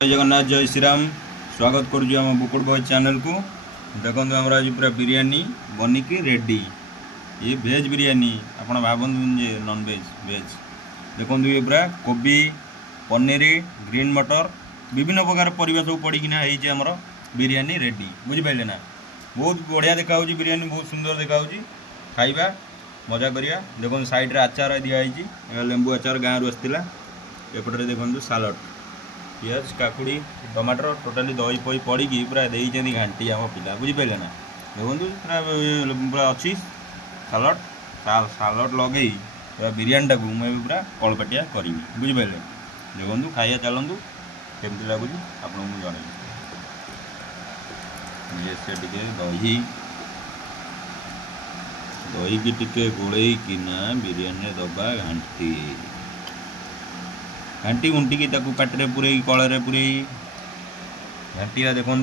जय जगन्नाथ जय श्रीराम स्वागत करुँ बुकुड़ बॉय चैनल को। देखो आम आज पूरा बिरियानी बनिकी रेडी। ये भेज बिरियानी आप भावुँ नॉन वेज भेज देखो ये पूरा कोबी पनीर ग्रीन मटर विभिन्न प्रकार परिवा सब पड़ीना आमर बिरियानी रेडी बुझिपारे ना। बहुत बढ़िया देखा बिरियानी बहुत सुंदर देखा खाइबा मजा करिया। देखो साइड रे आचार दिखाई लेंबू आचार गाँव रू आसला। एपटे देखो सालड पियाज काकुड़ी टमाटर टोटाली दही पही पड़ी पूरा देती घाटी आम पिला बुझिपारे ना। देखो पूरा पूरा अच्छी सालड सालड लगे पूरा बिरियानी टाक मुझे पूरा कलकाटिया करी बुझिपारे। देखो खाइया चलतु केमती लगुच आपको जन से दही दही की टिके गोलैकिना बिरियानी दबा घाटी घाटी घुंटी की पाटे पूरे कल पूरे घाटिया। देखो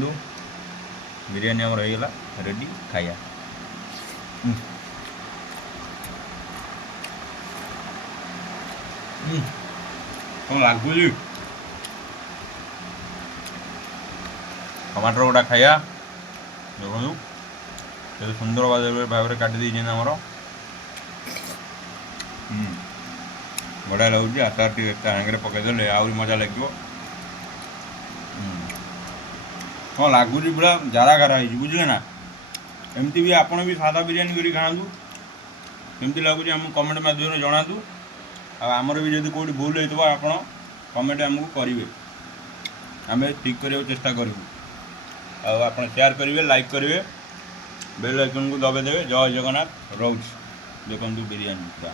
बिरियानी आम रहीगला रेडी खाया। कौन लगुच टमाटर गोटा खाया। देखो के सुंदर भाव में काटी देना आमर बढ़िया लगुच। आचार टे पकईदे आहरी मजा लगे। हाँ लगुच पूरा जारा गारा हो बुझे ना। एमती भी आपड़ भी सादा बिरियानी कर खाँतु केमती लगुच आम कमेंट माध्यम जनातु। आमर भी जब कौट भूल होता आप कमेंट आमको करेंगे आम ठीक करने चेष्टा करूँ। आप शेयर करेंगे लाइक करेंगे बेल आइकन को दबाई देवे। जय जगन्नाथ रोज देखो बिरियानी पूरा।